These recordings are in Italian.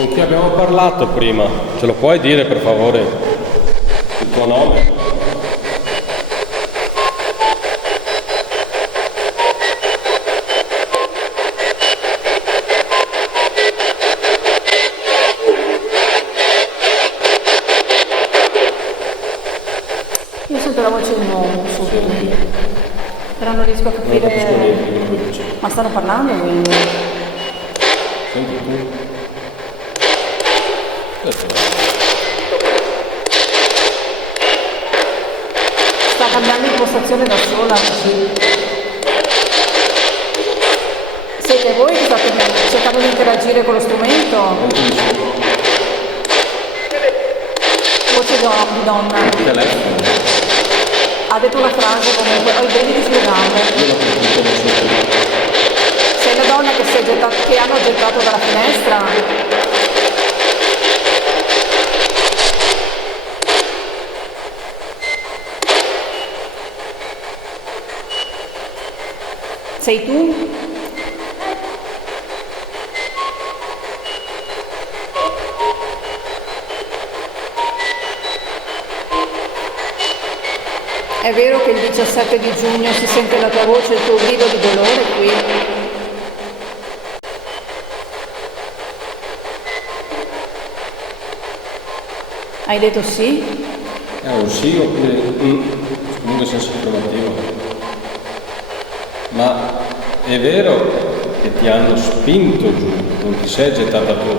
Con chi abbiamo parlato prima? Ce lo puoi dire per favore? Il tuo nome? Io sento la voce di un uomo sotto, però non riesco a Non capisco capire. niente di quello che dice. Ma stanno parlando quindi? Senti tu. Sta cambiando impostazione da sola. Siete voi che state cercando di interagire con lo strumento? Voce di donna. Il telefono. Ha detto una frase comunque, ho i brividi sulle gambe. Io l'ho capito da sotto. Sei la donna che hanno gettato dalla finestra? Sei tu? È vero che il 17 di giugno si sente la tua voce e il tuo grido di dolore qui? Hai detto sì? È un sì oppure comunque senso affermativo. Ma è vero che ti hanno spinto giù, non ti sei gettata tu.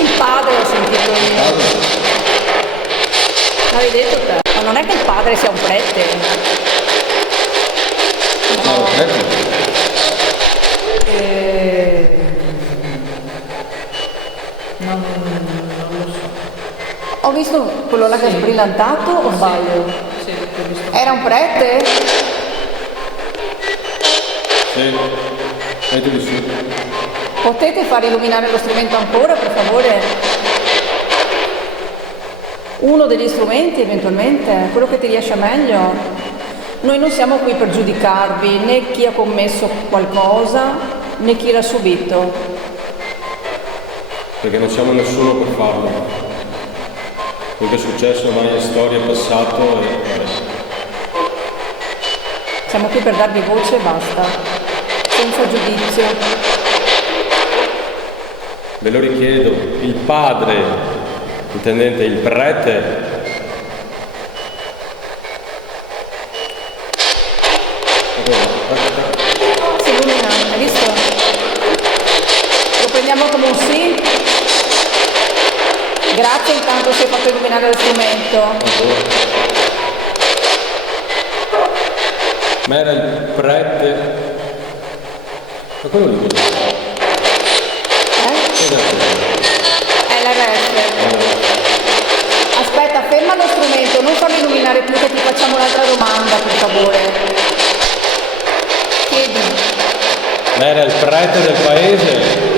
Il padre ho sentito io. L'avevi detto te? Ma non è che il padre sia un prete? No, certo. Non lo so. Ho visto quello là che ha sbrillantato o sbaglio? Sì, l'ho visto. Era un prete? Sì, hai detto di sì. Potete far illuminare lo strumento ancora, per favore? Uno degli strumenti, eventualmente, quello che ti riesce meglio. Noi non siamo qui per giudicarvi, né chi ha commesso qualcosa, né chi l'ha subito. Perché non siamo nessuno per farlo. Quello che è successo ormai è storia, passato e Siamo qui per darvi voce e basta, senza giudizio. ve lo richiedo, il padre, intendente il prete, Si illumina, hai visto? Lo prendiamo come un sì? Grazie, intanto si è fatto illuminare lo strumento. ma era il prete, ma quello lì cos'è? È l'RF. Aspetta, ferma lo strumento, non farlo illuminare più che ti facciamo un'altra domanda, per favore. Chiedi. Ma era il prete del paese?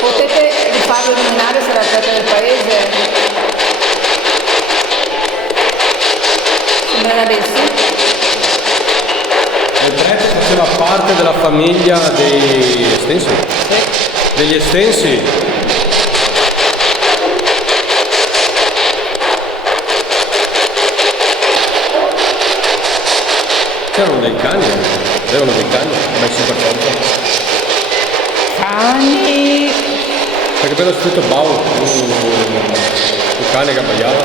Potete rifarlo illuminare se era il prete del paese? Sembra adesso? Il prete faceva parte della famiglia dei Estensi? Degli Estensi? C'erano dei cani, avevano dei cani, ma il 5%. Cani. Perché poi era scritto Bau, un cane che abbaiava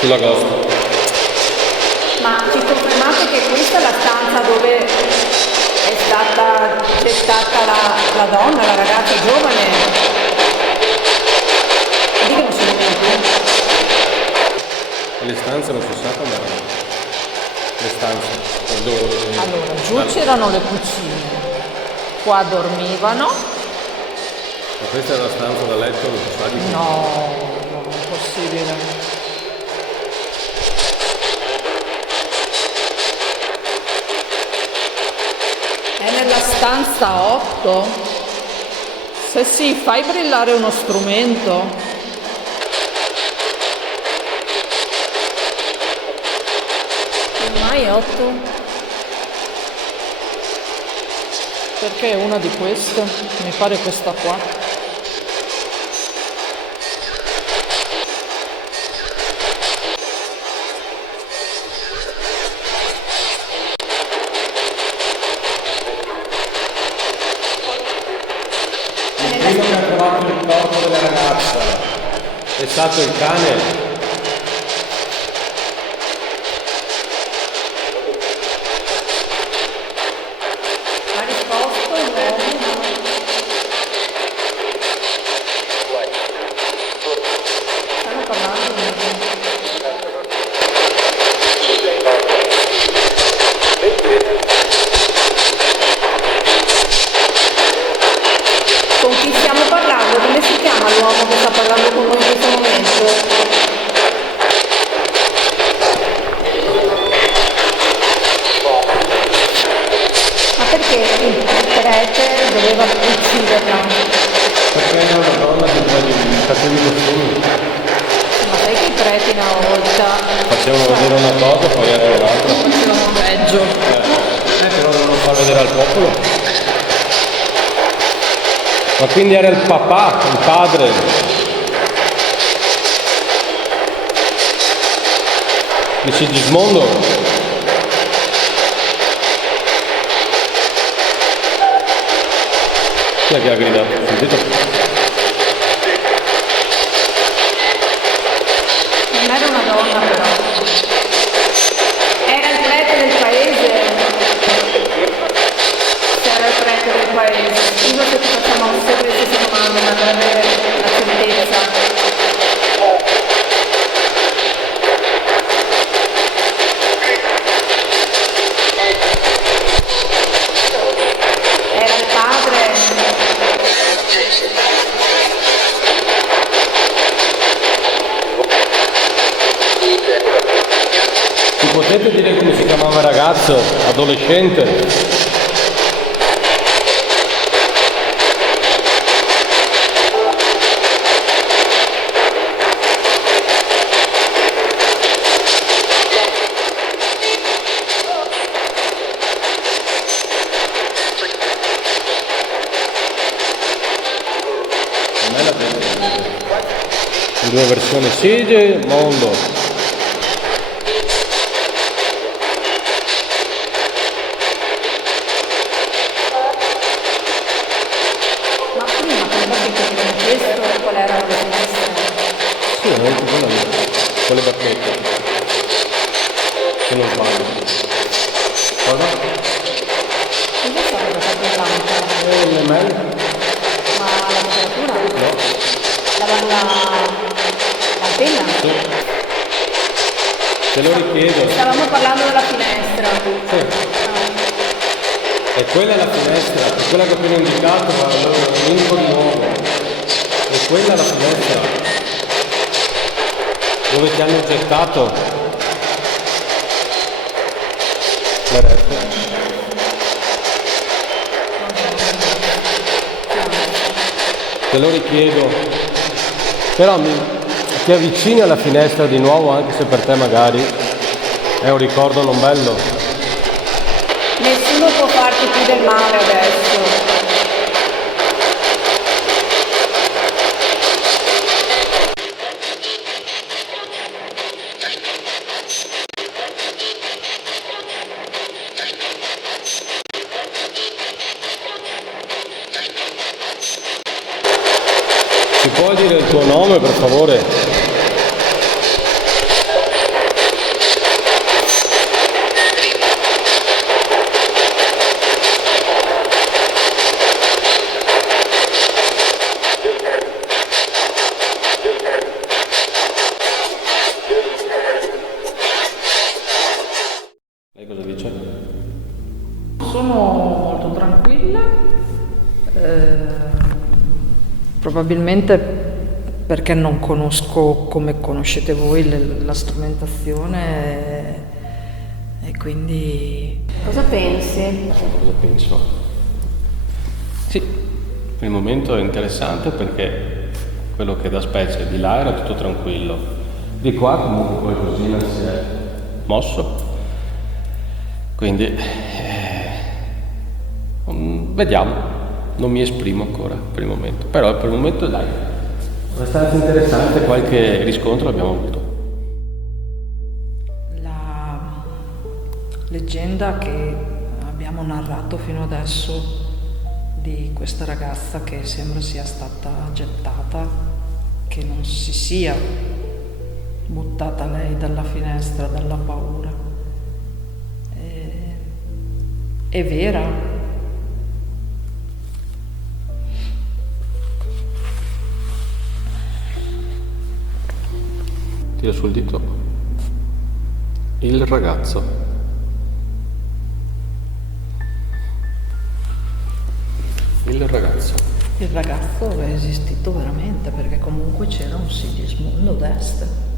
sull'agosto. Ma ci confermate che questa è la stanza dove è stata gettata la donna, la ragazza giovane? Di che non si vede più? Le stanze non si sa com'erano. Le stanze. Dove... Allora, giù c'erano le cucine, qua dormivano. Ma questa è la stanza da letto, non si sa di più. No, non è possibile. È nella stanza 8? Se sì, fai brillare uno strumento. Ormai 8. Perché una di queste? Mi pare questa qua. Il primo che ha trovato il corpo della ragazza è stato il cane. Ha risposto l'uomo, stanno parlando con chi stiamo parlando? Come si chiama l'uomo che sta parlando con noi in questo momento? Ma perché il prete doveva ucciderla? Perché era una donna di un po' di cattivi costumi. Ma sai che i preti una volta Facevano vedere una cosa, poi era un'altra. Facevamo peggio. Però non lo fa vedere al popolo. Ma quindi era il papà, il padre. Di Sigismondo. Chi è che ha gridato? Sentito? non era una donna però. Era il prete del paese. Se era il prete del paese. Scusa se ti facciamo sempre le stesse domande, ma per avere la certezza. Era il padre. Ci potete dire come si chiamava il ragazzo? Adolescente? Non è la in due versioni, Sigismondo. Ma prima, prima che chiedevano questo, qual erano le finestre? Sì, è anche quella lì, con le bacchette. Se non sbaglio. Cosa? Cosa sarebbe stato il lampo? Le mail? Ma la temperatura? No. L'antenna? Sì. Te lo richiedo. Stavamo parlando della finestra. Sì. E quella è la finestra, è quella che ho appena indicato, ma lo indico di nuovo. E quella è la finestra. Dove ti hanno gettato. Le rette. Te lo richiedo. Però ti avvicini alla finestra di nuovo, anche se per te magari è un ricordo non bello. Nessuno può farti più del male adesso. Ci puoi dire il tuo nome, per favore? Lei cosa dice? Sono molto tranquilla, probabilmente perché non conosco come conoscete voi la strumentazione e quindi Cosa pensi? Cosa penso? sì, Il momento è interessante perché quello che da specie di là era tutto tranquillo, di qua comunque qualcosina si è mosso, quindi vediamo, non mi esprimo ancora per il momento, però per il momento dai, è abbastanza interessante, qualche riscontro l'abbiamo avuto. La leggenda che abbiamo narrato fino adesso di questa ragazza che sembra sia stata gettata, che non si sia buttata lei dalla finestra dalla paura, è vera. Tira sul dito il ragazzo. Il ragazzo Il ragazzo è esistito veramente, perché comunque c'era un Sigismondo d'Este.